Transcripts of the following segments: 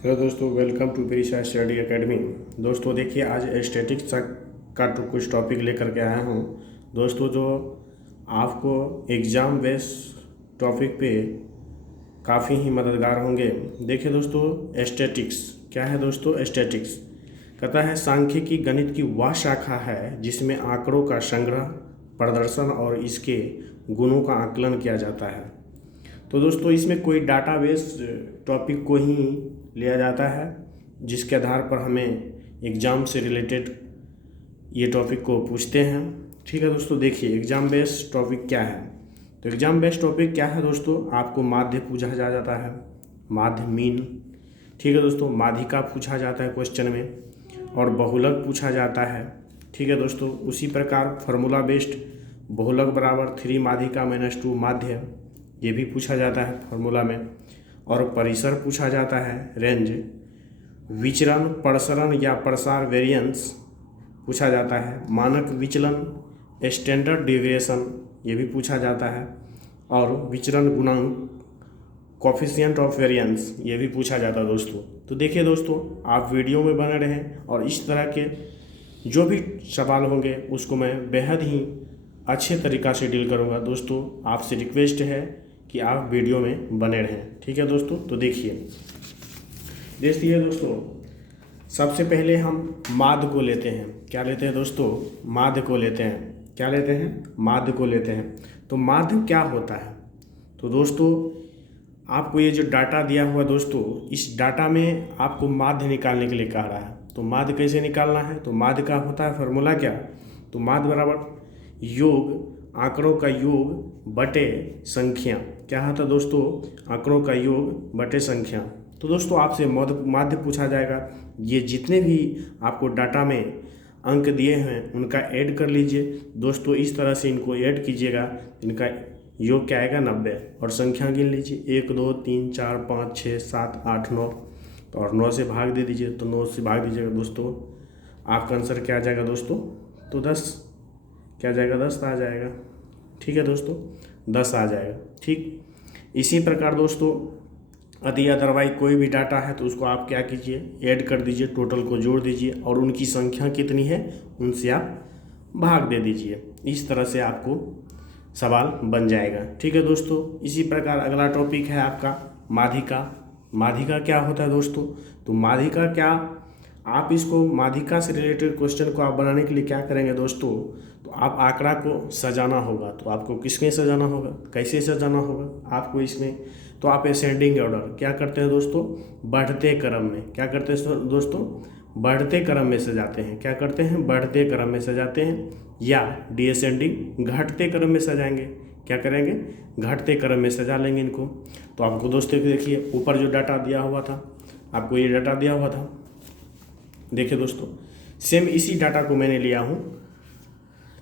Hello दोस्तों, welcome to पेरिशा study academy. दोस्तों देखिए, आज एस्थेटिक्स का कुछ टॉपिक लेकर के आया हूँ दोस्तों, जो आपको एग्ज़ाम बेस्ड टॉपिक पे काफ़ी ही मददगार होंगे। देखिए दोस्तों, एस्थेटिक्स क्या है दोस्तों? एस्थेटिक्स कहता है सांख्यिकी गणित की वह शाखा है जिसमें आंकड़ों का संग्रह, प्रदर्शन और इसके गुणों का आकलन किया जाता है। तो दोस्तों, इसमें कोई डाटाबेस टॉपिक को ही लिया जाता है जिसके आधार पर हमें एग्ज़ाम से रिलेटेड ये टॉपिक को पूछते हैं। ठीक है दोस्तों, देखिए एग्ज़ाम बेस्ड टॉपिक क्या है। तो एग्ज़ाम बेस्ड टॉपिक क्या है दोस्तों? आपको माध्य पूछा जाता है, माध्य मीन। ठीक है दोस्तों, माध्यिका पूछा जाता है क्वेश्चन में, और बहुलक पूछा जाता है। ठीक है दोस्तों, उसी प्रकार फार्मूला बेस्ड बहुलक बराबर 3 माध्यिका - 2 माध्य, ये भी पूछा जाता है फार्मूला में। और परिसर पूछा जाता है, रेंज, विचरण, प्रसरण या प्रसार वेरिएंस पूछा जाता है, मानक विचलन, स्टैंडर्ड डेविएशन ये भी पूछा जाता है, और विचरण गुणांक, कोफिशिएंट ऑफ वेरिएंस ये भी पूछा जाता है दोस्तों। तो देखिए दोस्तों, आप वीडियो में बने रहें और इस तरह के जो भी सवाल होंगे उसको मैं बेहद ही अच्छे तरीक़ा से डील करूँगा दोस्तों। आपसे रिक्वेस्ट है कि आप वीडियो में बने रहें। ठीक है दोस्तों, तो देखिए दोस्तों, सबसे पहले हम माध्य को लेते हैं। क्या लेते हैं दोस्तों? माध्य को लेते हैं। क्या लेते हैं? माध्य को लेते हैं। तो माध्य क्या होता है? तो दोस्तों, आपको ये जो डाटा दिया हुआ दोस्तों, इस डाटा में आपको माध्य निकालने के लिए कह रहा है। तो माध्य कैसे निकालना है? तो माध्य का होता है फॉर्मूला क्या? तो माध्य बराबर योग, आंकड़ों का योग बटे संख्या। क्या होता है दोस्तों? आंकड़ों का योग बटे संख्या। तो दोस्तों, आपसे माध्य पूछा जाएगा। ये जितने भी आपको डाटा में अंक दिए हैं उनका ऐड कर लीजिए दोस्तों। इस तरह से इनको ऐड कीजिएगा, इनका योग क्या आएगा? 90। और संख्या गिन लीजिए, 1 2 3 4 5 6 7 8 9। तो और 9 से भाग दे दीजिए। तो 9 से भाग दीजिएगा दोस्तों, आपका आंसर क्या आ जाएगा दोस्तों? तो 10 क्या जाएगा? 10 आ जाएगा। ठीक है दोस्तों, 10 आ जाएगा। ठीक इसी प्रकार दोस्तों, यदि अदरवाइज कोई भी डाटा है तो उसको आप क्या कीजिए? ऐड कर दीजिए, टोटल को जोड़ दीजिए, और उनकी संख्या कितनी है उनसे आप भाग दे दीजिए। इस तरह से आपको सवाल बन जाएगा। ठीक है दोस्तों, इसी प्रकार अगला टॉपिक है आपका माध्यिका। माध्यिका क्या होता है दोस्तों? तो माध्यिका क्या, आप इसको माध्यिका से रिलेटेड क्वेश्चन को आप बनाने के लिए क्या करेंगे दोस्तों? तो आप आंकड़ा को सजाना होगा। तो आपको किसमें सजाना होगा, कैसे सजाना होगा आपको इसमें? तो आप असेंडिंग ऑर्डर क्या करते हैं दोस्तों? बढ़ते क्रम में। क्या करते हैं दोस्तों? बढ़ते क्रम में सजाते हैं। क्या करते हैं? बढ़ते क्रम में सजाते हैं, या डिसेंडिंग घटते क्रम में सजाएंगे। क्या करेंगे? घटते क्रम में सजा लेंगे इनको। तो आपको दोस्तों देखिए, ऊपर जो डाटा दिया हुआ था, आपको ये डाटा दिया हुआ था। देखिए दोस्तों, सेम इसी डाटा को मैंने लिया हूँ।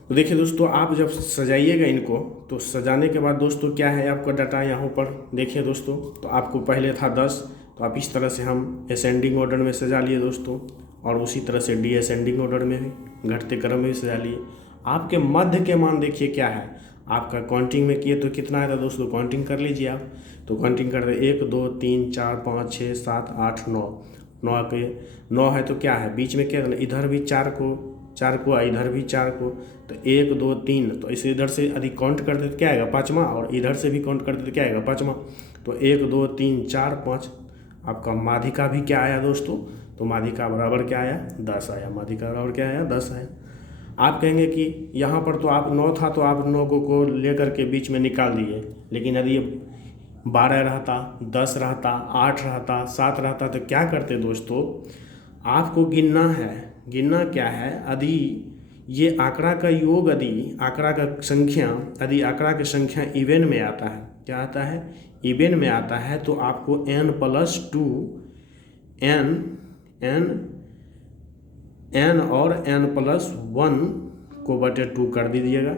तो देखिए दोस्तों, आप जब सजाइएगा इनको, तो सजाने के बाद दोस्तों क्या है आपका डाटा यहाँ पर देखिए दोस्तों। तो आपको पहले था 10, तो आप इस तरह से हम असेंडिंग ऑर्डर में सजा लिए दोस्तों, और उसी तरह से डिसेंडिंग ऑर्डर में भी, घटते क्रम में भी सजा लिए। आपके मध्य के मान देखिए क्या है आपका। काउंटिंग में किए तो कितना आया था दोस्तों? काउंटिंग कर लीजिए आप। तो काउंटिंग कर दे, 1 2 3 4 5 6 7 8 9। 9 है तो क्या है बीच में? क्या इधर भी 4 को इधर भी 4 को। तो 1 2 3, तो इसे इधर से यदि काउंट कर दे तो क्या आएगा? 5वां, और इधर से भी काउंट कर दे तो क्या आएगा? 5वां। तो 1 2 3 4 5। आपका माध्यिका भी क्या आया दोस्तों? तो माध्यिका बराबर क्या आया? 10 आया। माध्यिका बराबर क्या आया? 10 आया। आप कहेंगे कि यहाँ पर तो आप 9 था, तो आप 9 को लेकर के बीच में निकाल दिए। लेकिन यदि ये 12 रहता, 10 रहता, 8 रहता, 7 रहता, तो क्या करते दोस्तों? आपको गिनना है। गिनना क्या है? यदि ये आंकड़ा का योग, यदि आंकड़ा का संख्या, यदि आंकड़ा की संख्या इवन में आता है, क्या आता है? इवन में आता है, तो आपको n+2 n और n+1 को बटे 2 कर दीजिएगा।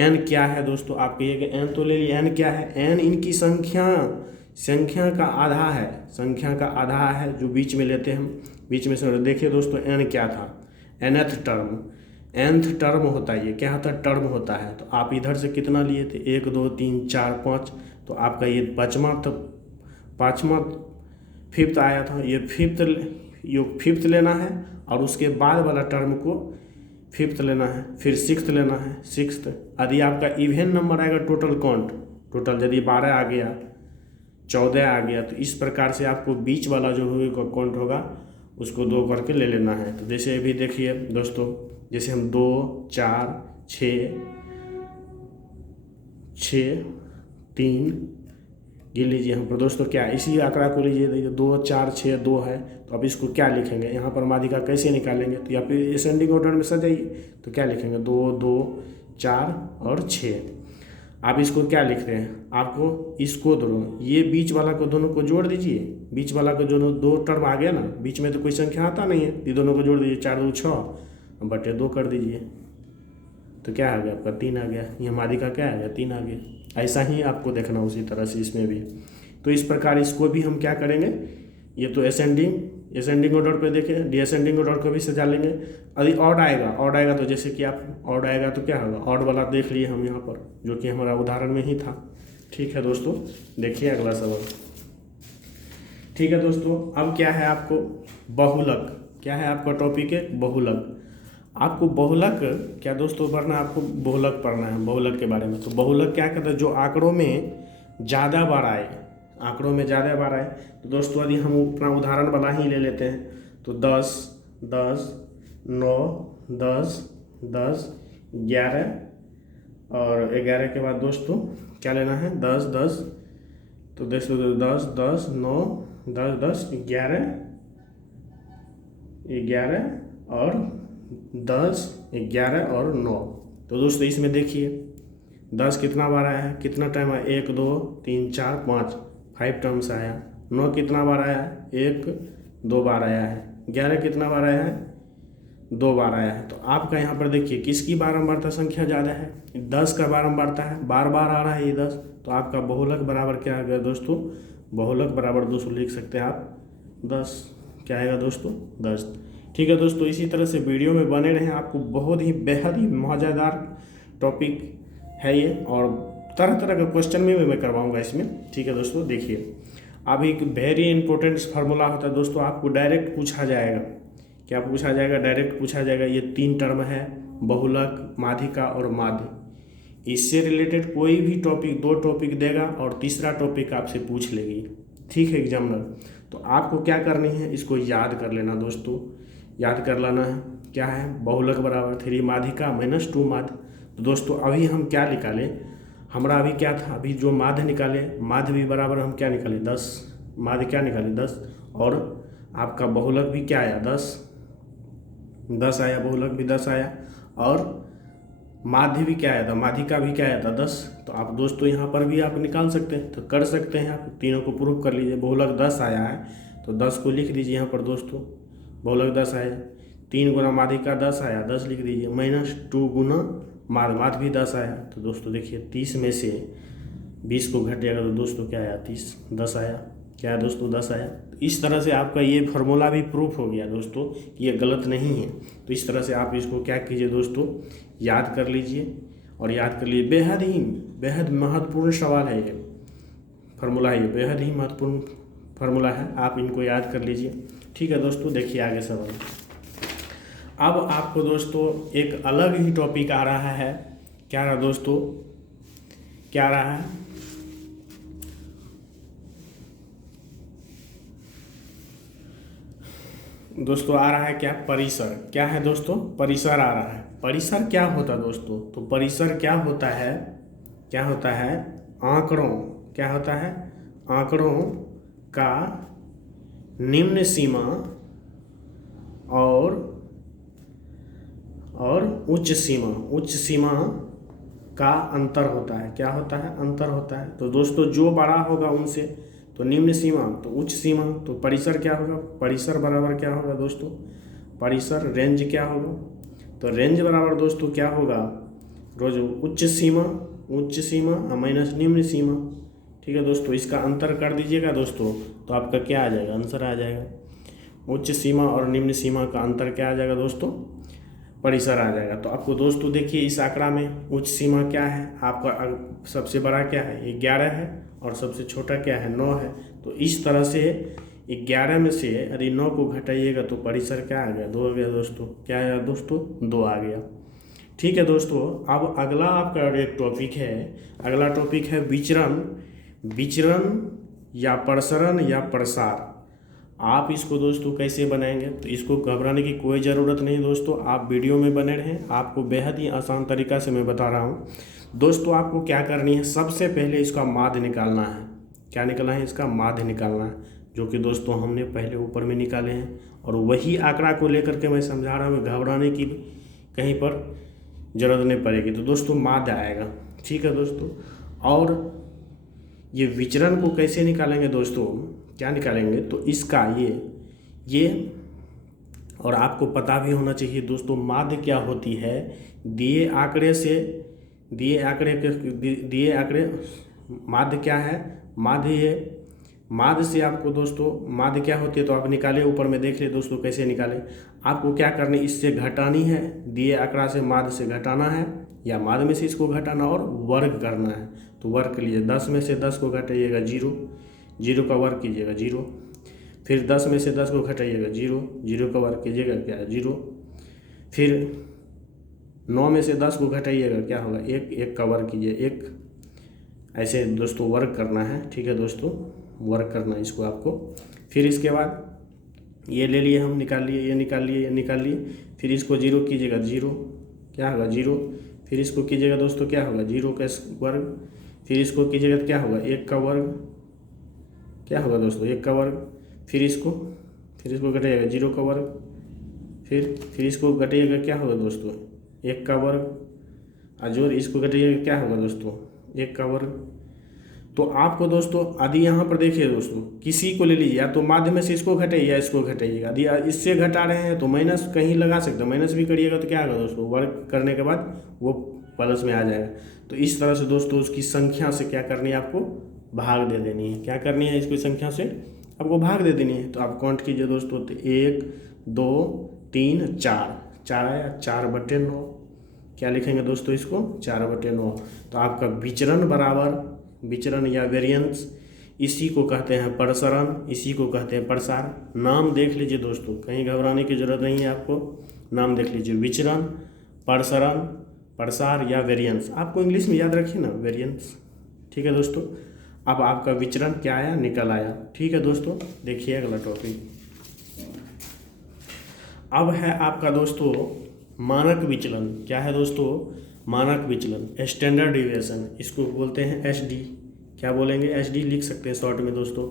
n क्या है दोस्तों? आप कहिएगा n तो ले लिए, n क्या है? n इनकी संख्या का आधा है। संख्या का आधा है जो बीच में लेते हैं हम, बीच में से। देखिए दोस्तों, n क्या था? nth term. nth टर्म होता है ये, क्या होता है? टर्म होता है। तो आप इधर से कितना लिए थे? 1 2 3 4 5। तो आपका ये पाँचवा फिफ्थ आया था, ये फिफ्थ लेना है और उसके बाद वाला टर्म को फिफ्थ लेना है, फिर सिक्स्थ लेना है, सिक्स्थ। यदि आपका इवन नंबर आएगा टोटल काउंट, टोटल यदि 12 आ गया, 14 आ गया, तो इस प्रकार से आपको बीच वाला जो होगा काउंट होगा उसको 2 करके ले लेना है। तो जैसे अभी देखिए दोस्तों, जैसे हम 2 4 6 3 गिन लीजिए यहाँ पर दोस्तों, क्या इसी आंकड़ा को लीजिए, देखिए 2 4 6 2 है, तो अब इसको क्या लिखेंगे यहाँ पर माध्यिका कैसे निकालेंगे, तो यहाँ पे असेंडिंग ऑर्डर में सजाइए। तो क्या लिखेंगे 2 2 4 और 6। आप इसको क्या लिख रहे हैं, आपको इसको दोनों ये बीच वाला को दोनों को जोड़ दीजिए, बीच वाला को दोनों 2 टर्म आ गया ना, बीच में तो कोई संख्या आता नहीं है, ये दोनों को जोड़ दीजिए, 4 2 6 बटे 2 कर दीजिए, तो क्या आ गया आपका 3 आ गया। ये माध्यिका क्या आ गया 3 आ गया। ऐसा ही आपको देखना उसी तरह से इसमें भी। तो इस प्रकार इसको भी हम क्या करेंगे, ये तो असेंडिंग ऑर्डर पे देखें, डिसेंडिंग ऑर्डर को भी सजा लेंगे। यदि ऑड आएगा तो जैसे कि आप ऑड आएगा तो क्या होगा, ऑड वाला देख लिए हम यहाँ पर, जो कि हमारा उदाहरण में ही था। ठीक है दोस्तों, देखिए अगला सवाल। ठीक है दोस्तों, अब क्या है आपको बहुलक, क्या है आपका टॉपिक है बहुलक। आपको बहुलक क्या दोस्तों पढ़ना, आपको बहुलक पढ़ना है, बहुलक के बारे में। तो बहुलक क्या कहता है, जो आंकड़ों में ज़्यादा बार आए, आंकड़ों में ज़्यादा बार आए। तो दोस्तों यदि हम अपना उदाहरण वाला ही ले लेते हैं, तो 10 10 9 10 10 11 और 11 के बाद दोस्तों क्या लेना है 10 10। तो दोस्तों 10 10 9 10 10 11 11 और 10 11 और 9। तो दोस्तों इसमें देखिए 10 कितना बार आया है, कितना टाइम आया, 1 2 3 4 5 टर्म्स आया। 9 कितना बार आया है, 1 2 बार आया है। 11 कितना बार आया है, 2 बार आया है। तो आपका यहाँ पर देखिए किसकी बारंबारता संख्या ज़्यादा है, 10 का बारंबारता है, बार बार आ रहा है ये 10। तो आपका बहुलक बराबर क्या आ गया दोस्तों, बहुलक बराबर दोस्तों लिख सकते हैं आप 10। क्या आएगा दोस्तों 10। ठीक है दोस्तों, इसी तरह से वीडियो में बने रहें, आपको बहुत ही बेहद ही मज़ेदार टॉपिक है ये, और तरह तरह का क्वेश्चन भी मैं करवाऊंगा इसमें। ठीक है दोस्तों, देखिए अब एक वेरी इंपॉर्टेंट फार्मूला होता है दोस्तों, आपको डायरेक्ट पूछा जाएगा। क्या पूछा जाएगा, डायरेक्ट पूछा जाएगा। ये 3 टर्म है, बहुलक, माध्यिका और माध्य। इससे रिलेटेड कोई भी टॉपिक 2 टॉपिक देगा और तीसरा टॉपिक आपसे पूछ लेगी। ठीक है एग्जामिनर। तो आपको क्या करनी है, इसको याद कर लेना दोस्तों, याद कर लेना है। क्या है, बहुलक बराबर 3 माध्यिका माइनस 2 माध्य। तो दोस्तों अभी हम क्या निकालें, हमारा अभी क्या था, अभी जो माध्य निकाले, माध्य भी बराबर हम क्या निकाले 10, माध्य क्या निकाले 10, और आपका बहुलक भी क्या आया 10 आया, बहुलक भी 10 आया, और माध्य भी क्या आया था, माध्यिका भी क्या आया था 10। तो आप दोस्तों यहाँ पर भी आप निकाल सकते हैं, तो कर सकते हैं आप, तीनों को प्रूफ कर लीजिए। बहुलक 10 आया है तो 10 को लिख दीजिए यहाँ पर दोस्तों, बहुलक 10 आया, 3 गुना माध्यिका 10 आया, 10 लिख दीजिए, माइनस 2 गुना माध्य भी 10 आया। तो दोस्तों देखिए 30 में से 20 को घट जाएगा तो दोस्तों क्या आया 30, 10 आया। क्या है दोस्तों 10 आया। तो इस तरह से आपका ये फार्मूला भी प्रूफ हो गया दोस्तों कि ये गलत नहीं है। तो इस तरह से आप इसको क्या कीजिए दोस्तों, याद कर लीजिए, और याद कर लीजिए। बेहद महत्वपूर्ण सवाल है ये फार्मूला, है ये बेहद ही महत्वपूर्ण फार्मूला है, आप इनको याद कर लीजिए। ठीक है दोस्तों, देखिए आगे सवाल। अब आपको दोस्तों एक अलग ही टॉपिक आ रहा है। क्या रहा दोस्तों, क्या रहा है, दोस्तों आ रहा है क्या, परिसर। क्या है दोस्तों, परिसर आ रहा है। परिसर क्या होता है दोस्तों, तो परिसर क्या होता है, क्या होता है, आंकड़ों, क्या होता है, आंकड़ों का निम्न सीमा और उच्च सीमा का अंतर होता है। क्या होता है, अंतर होता है। तो दोस्तों जो बड़ा होगा उनसे, तो निम्न सीमा तो उच्च सीमा, तो परिसर क्या होगा, परिसर बराबर क्या होगा दोस्तों, परिसर रेंज क्या होगा, तो रेंज बराबर दोस्तों क्या होगा, रोज उच्च सीमा माइनस निम्न सीमा। ठीक है दोस्तों, इसका अंतर कर दीजिएगा दोस्तों, तो आपका क्या आ जाएगा, आंसर आ जाएगा। उच्च सीमा और निम्न सीमा का अंतर क्या आ जाएगा दोस्तों, परिसर आ जाएगा। तो आपको दोस्तों देखिए इस आंकड़ा में उच्च सीमा क्या है, आपका सबसे बड़ा क्या है, 11 है, और सबसे छोटा क्या है, 9 है। तो इस तरह से 11 में से यदि 9 को घटाइएगा तो परिसर क्या आ गया? 2 आ गया दोस्तों। क्या आया दोस्तों? 2 आ गया। ठीक है दोस्तों, अब अगला आपका एक टॉपिक है, अगला टॉपिक है विचरण। विचरण या प्रसरण या प्रसार, आप इसको दोस्तों कैसे बनाएंगे? तो इसको घबराने की कोई ज़रूरत नहीं दोस्तों, आप वीडियो में बने रहें, आपको बेहद ही आसान तरीका से मैं बता रहा हूँ। दोस्तों आपको क्या करनी है, सबसे पहले इसका माध्य निकालना है। क्या निकालना है? इसका माध्य निकालना है, जो कि दोस्तों हमने पहले ऊपर में निकाले हैं, और वही आंकड़ा को लेकर के मैं समझा रहा हूँ, घबराने की कहीं पर ज़रूरत नहीं पड़ेगी। तो दोस्तों माध्य आएगा। ठीक है दोस्तों, और ये विचरण को कैसे निकालेंगे दोस्तों? क्या निकालेंगे? तो इसका ये और आपको पता भी होना चाहिए दोस्तों, माध्य क्या होती है। दिए आंकड़े माध्य क्या है? माध्य से आपको दोस्तों, माध्य क्या होती है तो आप निकाले, ऊपर में देख ले दोस्तों कैसे निकाले। आपको क्या करनी, इससे घटानी है, दिए आंकड़ा से माध्य से घटाना है, या माध्य में से इसको घटाना और वर्ग करना है। तो वर्ग के लिए 10 में से 10 को घटाइएगा 0, 0 का वर्ग कीजिएगा 0, फिर 10 में से 10 को घटाइएगा 0, 0 का वर्ग कीजिएगा क्या है? 0, फिर 9 में से 10 को घटाइएगा क्या होगा? 1, 1 का वर्ग कीजिए 1। ऐसे दोस्तों वर्ग करना है। ठीक है दोस्तों, वर्ग करना है इसको आपको। फिर इसके बाद ये ले लिए हम, निकाल लिए, ये निकाल लिए, ये निकाल लिए, फिर इसको 0 कीजिएगा 0, क्या होगा? 0, फिर इसको कीजिएगा दोस्तों क्या होगा? 0 का वर्ग, फिर इसको कीजिएगा तो क्या होगा? 1 का वर्ग, क्या होगा दोस्तों? 1 का वर्ग, फिर इसको घटाइएगा 0 का वर्ग, फिर इसको घटाइएगा क्या होगा दोस्तों? 1 का वर्ग, और इसको घटाइएगा क्या होगा दोस्तों? 1 का वर्ग। तो आपको दोस्तों यदि यहाँ पर देखिए दोस्तों, किसी को ले लीजिए, या तो माध्य में से इसको घटाइए या इसको घटाइएगा। यदि इससे घटा रहे हैं तो माइनस कहीं लगा सकते हो, माइनस भी करिएगा तो क्या होगा दोस्तों? वर्ग करने के बाद वो प्लस में आ जाएगा। तो इस तरह से दोस्तों उसकी संख्या से क्या करनी है, आपको भाग दे देनी है। क्या करनी है? इसकी संख्या से आपको भाग दे देनी है। तो आप काउंट कीजिए दोस्तों, तो 1 2 3 4 आया, 4/9। क्या लिखेंगे दोस्तों इसको? 4/9। तो आपका विचरण बराबर, विचरण या वेरिएंस, इसी को कहते हैं प्रसरण, इसी को कहते हैं प्रसार। नाम देख लीजिए दोस्तों, कहीं घबराने की जरूरत नहीं है, आपको नाम देख लीजिए, विचरण, प्रसरण, प्रसार या वेरिएंस। आपको इंग्लिश में याद रखिए ना, वेरिएंस। ठीक है दोस्तों, अब आपका विचरण क्या आया? निकल आया। ठीक है दोस्तों, देखिए अगला टॉपिक अब है आपका दोस्तों मानक विचलन। क्या है दोस्तों? मानक विचलन, स्टैंडर्ड डिविएशन, इसको बोलते हैं एसडी। क्या बोलेंगे? एसडी लिख सकते हैं शॉर्ट में दोस्तों।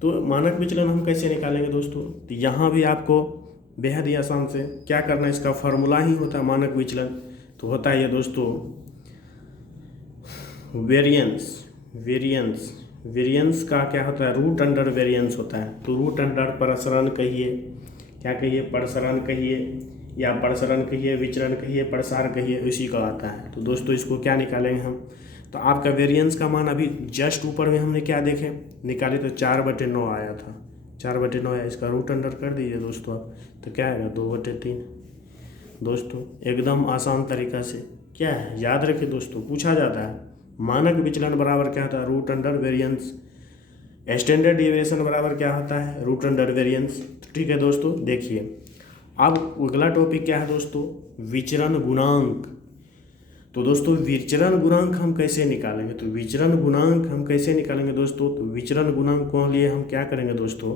तो मानक विचलन हम कैसे निकालेंगे दोस्तों? तो यहाँ भी आपको बेहद ही आसान से क्या करना है, इसका फार्मूला ही होता है मानक विचलन। तो होता है ये दोस्तों वेरिएंस का क्या होता है? रूट अंडर वेरिएंस होता है। तो रूट अंडर प्रसरण कहिए, क्या कहिए? प्रसरण कहिए, या प्रसरण कहिए, विचरण कहिए, प्रसार कहिए, उसी का आता है। तो दोस्तों इसको क्या निकालेंगे हम? तो आपका वेरिएंस का मान अभी जस्ट ऊपर में हमने क्या देखे, निकाले, तो 4/9 आया था। 4/9 आया, इसका रूट अंडर कर दीजिए दोस्तों आप, तो क्या आएगा? 2/3। दोस्तों एकदम आसान तरीका से क्या है, याद रखिए दोस्तों, पूछा जाता है। मानक विचलन बराबर क्या होता है? Root under variance. Standard deviation बराबर क्या होता है? Root under variance. ठीक है दोस्तों, देखिए अब अगला टॉपिक क्या है दोस्तों? विचरण गुणांक। तो दोस्तों विचरण गुणांक हम कैसे निकालेंगे? तो विचरण गुणांक हम कैसे निकालेंगे दोस्तों? तो विचरण गुणांक को लिए हम क्या करेंगे दोस्तों,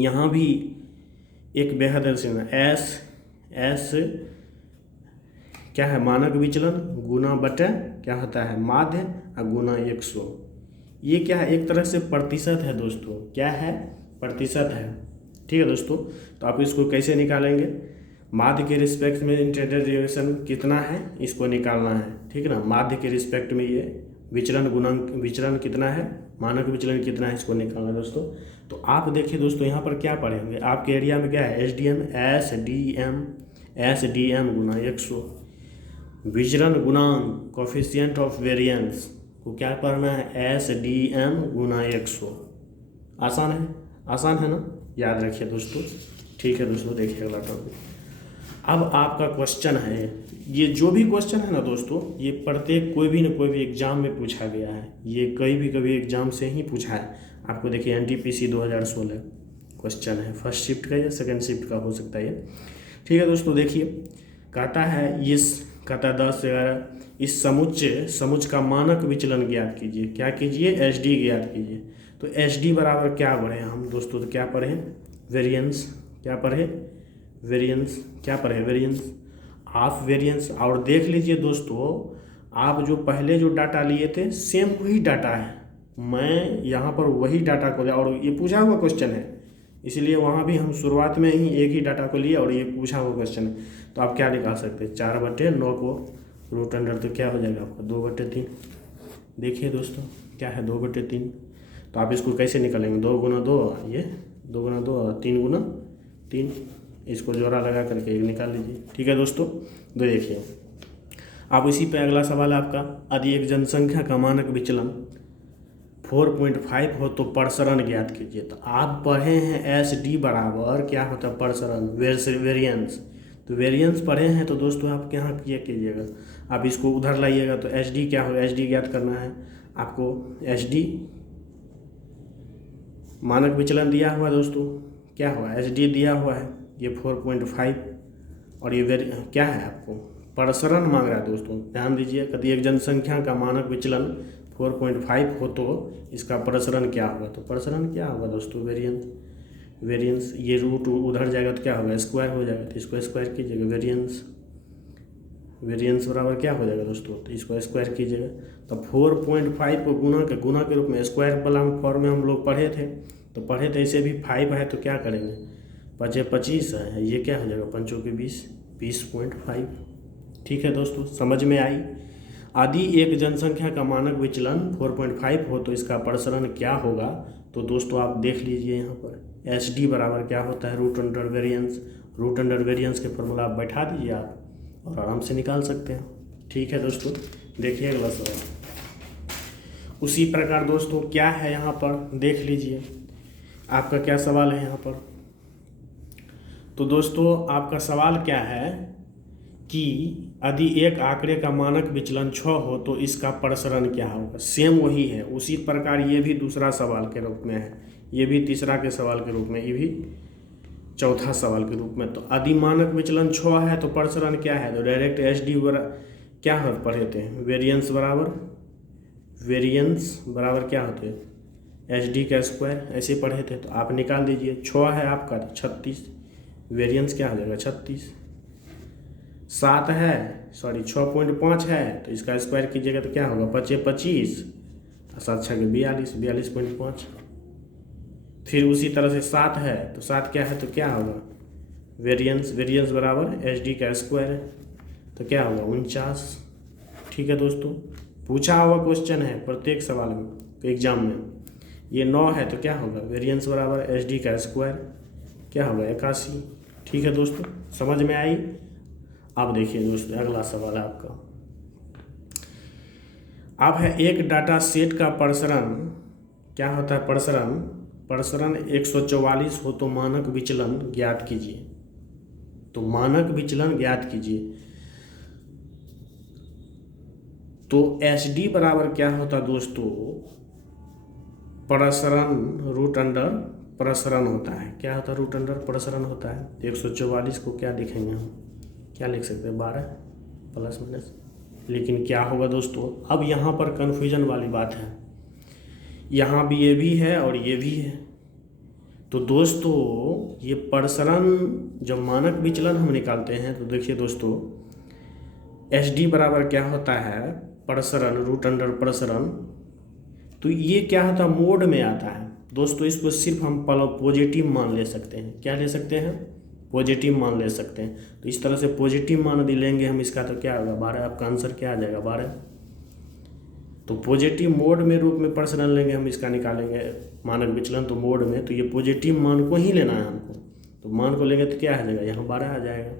यहाँ भी एक बेहद एस क्या है? मानक विचलन गुना बटे क्या होता है? माध्य, और गुना 100। ये क्या है? एक तरह से प्रतिशत है दोस्तों। क्या है? प्रतिशत है। ठीक है दोस्तों, तो आप इसको कैसे निकालेंगे? माध्य के रिस्पेक्ट में स्टैंडर्ड डिविएशन कितना है, इसको निकालना है। ठीक है ना, माध्य के रिस्पेक्ट में ये विचरण गुणांक, विचरण कितना है, मानक विचलन कितना है, इसको निकालना है दोस्तों। तो आप देखिए दोस्तों, यहाँ पर क्या पढ़ेंगे? आपके एरिया में क्या है? एस डी एम गुना 100। विचरण गुणांक, कोफिशिएंट ऑफ वेरिएंस को क्या पढ़ना है? SDM गुना 100। आसान है ना, याद रखिए दोस्तों। ठीक है दोस्तों, देखिए अगला टॉपिक। अब आपका क्वेश्चन है, ये जो भी क्वेश्चन है ना दोस्तों, ये प्रत्येक कोई भी एग्जाम में पूछा गया है। ये कभी एग्जाम से ही पूछा है। आपको देखिए NTPC 2016 क्वेश्चन है, फर्स्ट शिफ्ट का या सेकंड शिफ्ट का हो सकता है ये। ठीक है दोस्तों, देखिए कहता है कहता है 10 11 इस समुच्चय का मानक विचलन ज्ञात कीजिए। क्या कीजिए? एच डी ज्ञात कीजिए। तो एच डी बराबर क्या पढ़े हम दोस्तों? तो क्या पढ़े? वेरिएंस। क्या पढ़े? वेरिएंस। क्या पढ़े? Variance, half variance. और देख लीजिए दोस्तों, आप जो पहले जो डाटा लिए थे सेम वही डाटा है, मैं यहाँ पर वही डाटा को लिया और ये पूछा हुआ क्वेश्चन है, इसलिए वहाँ भी हम शुरुआत में ही एक ही डाटा को लिए और ये पूछा हुआ क्वेश्चन है। तो आप क्या निकाल सकते हैं? 4/9 को रूट अंडर, तो क्या हो जाएगा आपका? 2/3। देखिए दोस्तों क्या है? 2/3। तो आप इसको कैसे निकालेंगे? 2 गुना 2, ये 2 गुना 2 और 3 गुना 3, इसको जोड़ा लगा करके एक निकाल लीजिए। ठीक है दोस्तों, दो देखिए आप इसी पे अगला सवाल है आपका, यदि एक जनसंख्या का मानक विचलन 4.5 हो तो प्रसरण ज्ञात कीजिए। तो आप पढ़े हैं एस डी बराबर क्या होता है? प्रसरण, वेरिएंस। तो वेरिएंस पढ़े हैं तो दोस्तों आप यहाँ क्या कीजिएगा, आप इसको उधर लाइएगा तो एच डी क्या होगा? एच डी ज्ञात करना है आपको। एच डी मानक विचलन दिया हुआ है दोस्तों, क्या हुआ? एच डी दिया हुआ है ये 4.5 और ये क्या है आपको? प्रसरण मांग रहा है दोस्तों, ध्यान दीजिए। यदि एक जनसंख्या का मानक विचलन 4.5 हो तो इसका प्रसरण क्या होगा? तो प्रसरण क्या होगा दोस्तों? वेरिएंस। ये रूट उधर जाएगा तो क्या होगा? स्क्वायर हो जाएगा, तो इसको स्क्वायर कीजिएगा। वेरिएंस बराबर क्या हो जाएगा दोस्तों? तो इसको स्क्वायर कीजिएगा। तो 4.5 को गुना के रूप में स्क्वायर वाला फॉर्म में हम लोग पढ़े थे, इसे भी 5 है तो क्या करेंगे? 5 25 है, ये क्या हो जाएगा? 5 के 20, 20.5। ठीक है दोस्तों, समझ में आई? यदि एक जनसंख्या का मानक विचलन 4.5 हो तो इसका प्रसरण क्या होगा? तो दोस्तों आप देख लीजिए यहाँ पर एच डी बराबर क्या होता है? Root under variance. Root under variance के फॉर्मूला आप बैठा दीजिए आप और आराम से निकाल सकते हैं। ठीक है दोस्तों, देखिए अगला सवाल। उसी प्रकार दोस्तों क्या है यहाँ पर, देख लीजिए आपका क्या सवाल है यहाँ पर। तो दोस्तों आपका सवाल क्या है कि यदि एक आंकड़े का मानक विचलन 6 हो तो इसका प्रसरण क्या होगा? सेम वही है, उसी प्रकार ये भी दूसरा सवाल के रूप में है, ये भी तीसरा के सवाल के रूप में, ये भी चौथा सवाल के रूप में। तो यदि मानक विचलन 6 है तो प्रसरण क्या है? तो डायरेक्ट एच डी क्या पढ़े थे? वेरिएंस बराबर क्या होते हैं? एच डी का स्क्वायर, ऐसे पढ़े थे। तो आप निकाल दीजिए, 6 है आपका तो 36, वेरिएंस क्या हो जाएगा? 36। 7 है, सॉरी 6.5 है तो इसका स्क्वायर कीजिएगा तो क्या होगा? 5 25 और 7 6 42, 42.5। फिर उसी तरह से 7 है तो 7 क्या है? तो क्या होगा? वेरिएंस बराबर एच डी का स्क्वायर है तो क्या होगा? 49। ठीक है दोस्तों, पूछा हुआ क्वेश्चन है प्रत्येक सवाल में एग्जाम में। ये 9 है तो क्या होगा? वेरिएंस बराबर एच डी का स्क्वायर, क्या होगा? 81। ठीक है दोस्तों, समझ में आई? अब देखिए दोस्तों अगला सवाल है आपका, अब है एक डाटा सेट का प्रसरण क्या होता है? प्रसरण 144 हो तो मानक विचलन ज्ञात कीजिए। तो मानक विचलन ज्ञात कीजिए। तो एच डी बराबर क्या होता है दोस्तों? प्रसरण रूट अंडर प्रसरण होता है। क्या होता है? रूट अंडर प्रसरण होता है। 144 को क्या लिखेंगे हम? क्या लिख सकते हैं? 12 प्लस माइनस। लेकिन क्या होगा दोस्तों, अब यहाँ पर कन्फ्यूजन वाली बात है, यहाँ भी ये भी है और ये भी है। तो दोस्तों ये प्रसरण जब मानक विचलन हम निकालते हैं तो देखिए दोस्तों एच डी बराबर क्या होता है? प्रसरण रूट अंडर प्रसरण। तो ये क्या होता है? मोड में आता है दोस्तों। इसको सिर्फ हम पॉजिटिव मान ले सकते हैं। क्या ले सकते हैं? पॉजिटिव मान ले सकते हैं। तो इस तरह से पॉजिटिव मान यदि लेंगे हम इसका तो क्या होगा? 12। आपका आंसर क्या आ जाएगा? 12। तो पॉजिटिव मोड में रूप में प्रसरण लेंगे हम, इसका निकालेंगे मानक विचलन तो मोड में, तो ये पॉजिटिव मान को ही लेना है हमको। तो मान को लेंगे तो क्या आ जाएगा? यहाँ 12 आ जाएगा।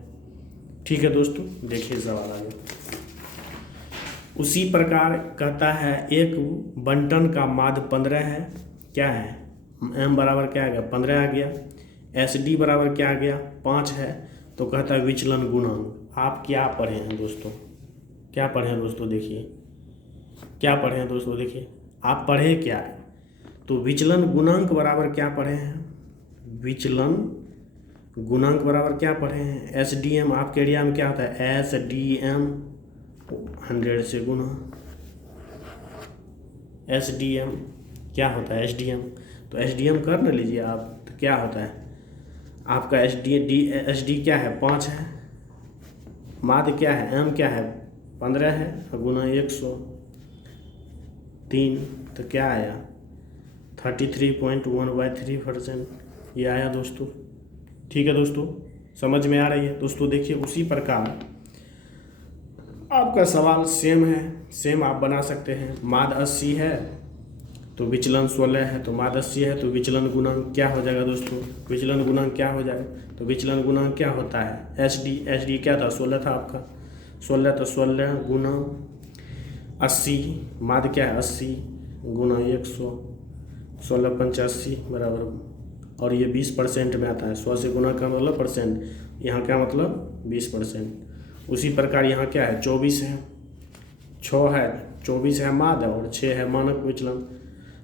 ठीक है दोस्तों, देखिए सवाल आगे। उसी प्रकार कहता है एक बंटन का माध्य 15 है। क्या है? एम बराबर क्या आ गया? 15 आ गया। एस डी बराबर क्या आ गया? 5 है। तो कहता है विचलन गुणांक। आप क्या पढ़े हैं दोस्तों? क्या पढ़े हैं दोस्तों? देखिए क्या पढ़े हैं दोस्तों? देखिए आप पढ़े क्या है? तो विचलन गुणांक बराबर क्या पढ़े हैं? विचलन गुणांक बराबर क्या पढ़े हैं, एस डी एम। आपके एरिया में क्या होता है, एस डी एम 100 से गुना। एस डी एम क्या होता है, एस डी एम, तो एस डी एम कर न लीजिए आप, तो क्या होता है आपका एस डी क्या है, 5 है। माध्य क्या है, एम क्या है, 15 है, गुना 103, तो क्या आया 33.1/3%, ये आया दोस्तों। ठीक है दोस्तों, समझ में आ रही है दोस्तों। देखिए उसी प्रकार आपका सवाल सेम है, सेम आप बना सकते हैं। माध्य 80 है तो विचलन 16 है, तो माध्य 80 है तो विचलन गुणांक क्या हो जाएगा दोस्तों, विचलन गुणांक क्या हो जाएगा, तो विचलन गुणांक क्या होता है, एस डी क्या था, 16 था आपका, 16, तो 16 गुना 80, माध्य क्या है 80 गुना 100, 16×85 बराबर, और ये 20% में आता है। 100 से गुना का मतलब परसेंट, यहाँ क्या मतलब 20%। उसी प्रकार यहाँ क्या है 24 है, 6 है, 24 है माध्य और 6 है मानक विचलन।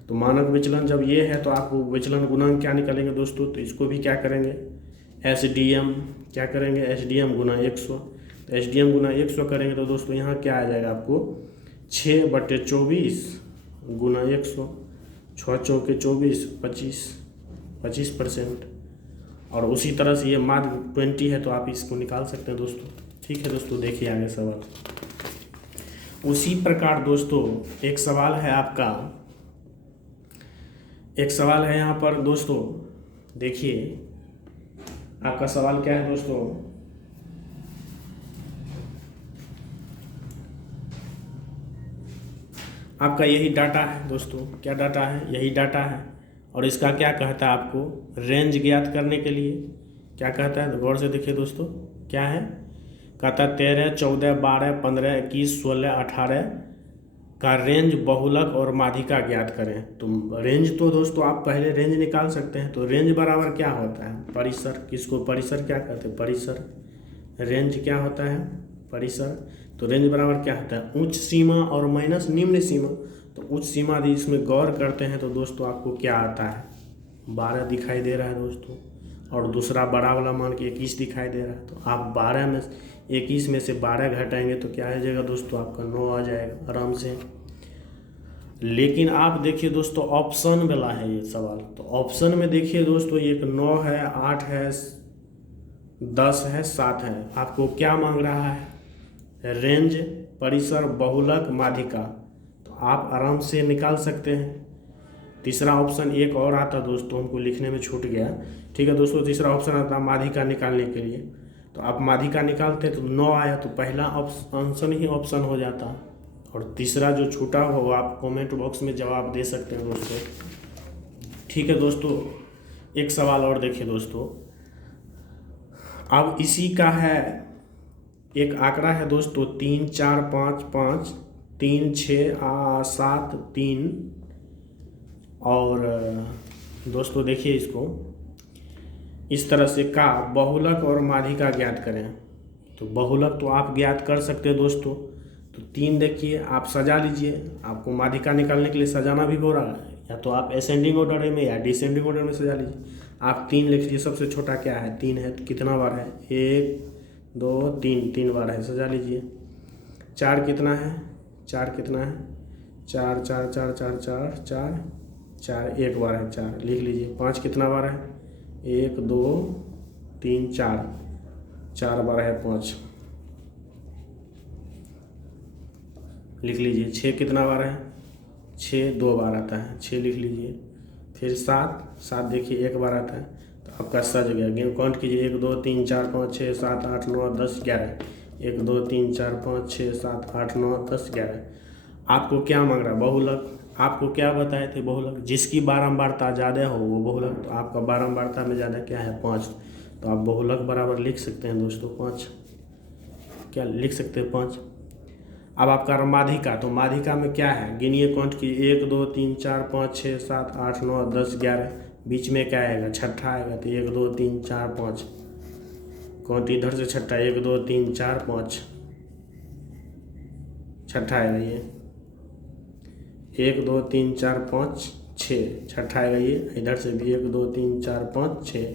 तो मानक विचलन जब ये है तो आप विचलन गुणांक क्या निकालेंगे दोस्तों, तो इसको भी क्या करेंगे, एस डी एम क्या करेंगे, एस डी एम गुना 100, तो एस डी एम गुना 100 करेंगे तो दोस्तों यहाँ क्या आ जाएगा आपको 6/24 गुना 100, 6 चौके 24, 25%। और उसी तरह से ये माध्य 20 है तो आप इसको निकाल सकते हैं दोस्तों। ठीक है दोस्तों, देखिए आगे सवाल। उसी प्रकार दोस्तों एक सवाल है आपका, एक सवाल है यहाँ पर दोस्तों, देखिए आपका सवाल क्या है दोस्तों, आपका यही डाटा है दोस्तों, क्या डाटा है, यही डाटा है। और इसका क्या कहता है आपको, रेंज ज्ञात करने के लिए क्या कहता है, गौर से देखिए दोस्तों, क्या है, कहता है 13, 14, 12, 15, 21, 16, 18 का रेंज बहुलक और माध्यिका ज्ञात करें। तो रेंज तो दोस्तों आप पहले रेंज निकाल सकते हैं, तो रेंज बराबर क्या होता है, परिसर, किसको परिसर क्या कहते हैं, परिसर। रेंज क्या होता है, परिसर। तो रेंज बराबर क्या होता है, उच्च सीमा और माइनस निम्न सीमा। तो उच्च सीमा यदि इसमें गौर करते हैं तो दोस्तों आपको क्या आता है, 12 दिखाई दे रहा है दोस्तों, और दूसरा बड़ा वाला मान के 21 दिखाई दे रहा है। तो आप 21 में से 12 घटाएंगे तो क्या आ जाएगा दोस्तों, आपका 9 आ जाएगा आराम से। लेकिन आप देखिए दोस्तों ऑप्शन वाला है ये सवाल, तो ऑप्शन में देखिए दोस्तों एक 9 है, 8 है, 10 है, 7 है। आपको क्या मांग रहा है, रेंज, परिसर, बहुलक, माध्यिका। तो आप आराम से निकाल सकते हैं। तीसरा ऑप्शन एक और आता दोस्तों, हमको लिखने में छूट गया। ठीक है दोस्तों, तीसरा ऑप्शन आता माध्यिका निकालने के लिए। तो आप माध्यिका निकालते तो 9 आया, तो पहला ऑप्शन ही ऑप्शन हो जाता, और तीसरा जो छूटा हो वो आप कमेंट बॉक्स में जवाब दे सकते हैं दोस्तों। ठीक है दोस्तों, एक सवाल और देखिए दोस्तों, अब इसी का है एक आंकड़ा है दोस्तों 3, 4, 5, 5, 3, 6, 7, 3। और दोस्तों देखिए इसको इस तरह से का बहुलक और माध्यिका ज्ञात करें। तो बहुलक तो आप ज्ञात कर सकते हैं दोस्तों, तो 3 देखिए आप सजा लीजिए। आपको माध्यिका निकालने के लिए सजाना भी हो रहा है, या तो आप असेंडिंग ऑर्डर में या डिसेंडिंग ऑर्डर में सजा लीजिए। आप 3 लिख लीजिए, सबसे छोटा क्या है 3 है, तो कितना बार है 1, 2, 3 बार है, सजा लीजिए। 4 कितना है, 4 कितना है, 4, 4, 4, 4, 4, 4, 4 एक बार है 4 लिख लीजिए। 5 कितना बार है, 1, 2, 3, 4 बार है 5 लिख लीजिए। 6 कितना बार है, 6 2 बार आता है, 6 लिख लीजिए। फिर 7 देखिए 1 बार आता है, तो आपका सज गया। गेम काउंट कीजिए, 1, 2, 3, 4, 5, 6, 7, 8, 9, 10, 11। 1, 2, 3, 4, 5, 6, 7, 8, 9, 10, 11। आपको क्या मांग रहा है, बहुलक। आपको क्या बताए थे, बहुलक जिसकी बारंबारता ज़्यादा हो वो बहुलक। तो आपका बारंबारता में ज़्यादा क्या है 5, तो आप बहुलक बराबर लिख सकते हैं दोस्तों 5, क्या लिख सकते हैं 5। अब आपका माध्यिका, तो माध्यिका में क्या है, गिनिए काउंट की 1, 2, 3, 4, 5, 6, 7, 8, 9, 10, 11। बीच में क्या आएगा, छठा आएगा, तो 1, 2, 3, 4, 5। काउंट इधर से छठा, 1, 2, 3, 4, 5, छठा आएगा ये। 1, 2, 3, 4, 5, 6, छठा आएगा ये, इधर से भी 1 2 3 4 5 6,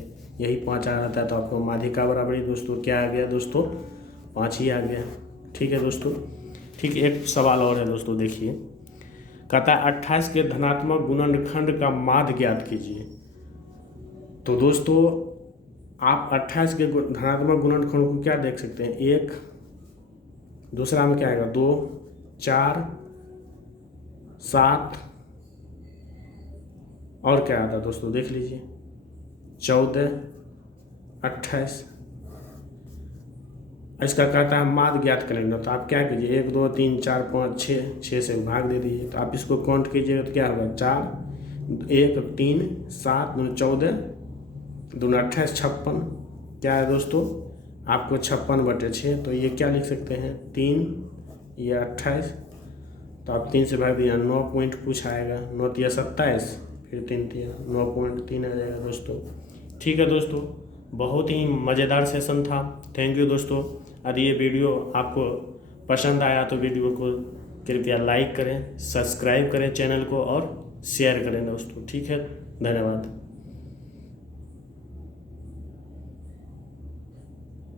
यही 5 आ जाता है तो आपको माध्यिक का बराबरी दोस्तों क्या आ गया दोस्तों, 5 ही आ गया। ठीक है दोस्तों। ठीक, एक सवाल और है दोस्तों, देखिए कहता है 28 के धनात्मक गुणनखंड का माध्य ज्ञात कीजिए। तो दोस्तों आप 28 के धनात्मक गुणनखंड को क्या देख सकते हैं, 1, दूसरा में क्या आएगा 2 4 7, और क्या आता है दोस्तों देख लीजिए 14 28। इसका कहता है माध्य ज्ञात करेंगे, तो आप क्या कीजिए 1 2 3 4 5 6 से भाग दे दीजिए। तो आप इसको काउंट कीजिएगा तो क्या होगा 4 1 3 7 2 14 2 28 56। क्या है दोस्तों आपको 56/6, तो ये क्या लिख सकते हैं 3 या 28। तो आप 3 से भाग दिया 9 पॉइंट कुछ आएगा, 9 या 27, फिर 3 दिया 9.3 आ जाएगा दोस्तों। ठीक है दोस्तों, बहुत ही मज़ेदार सेशन था। थैंक यू दोस्तों। यदि ये वीडियो आपको पसंद आया तो वीडियो को कृपया लाइक करें, सब्सक्राइब करें चैनल को और शेयर करें दोस्तों। ठीक है, धन्यवाद।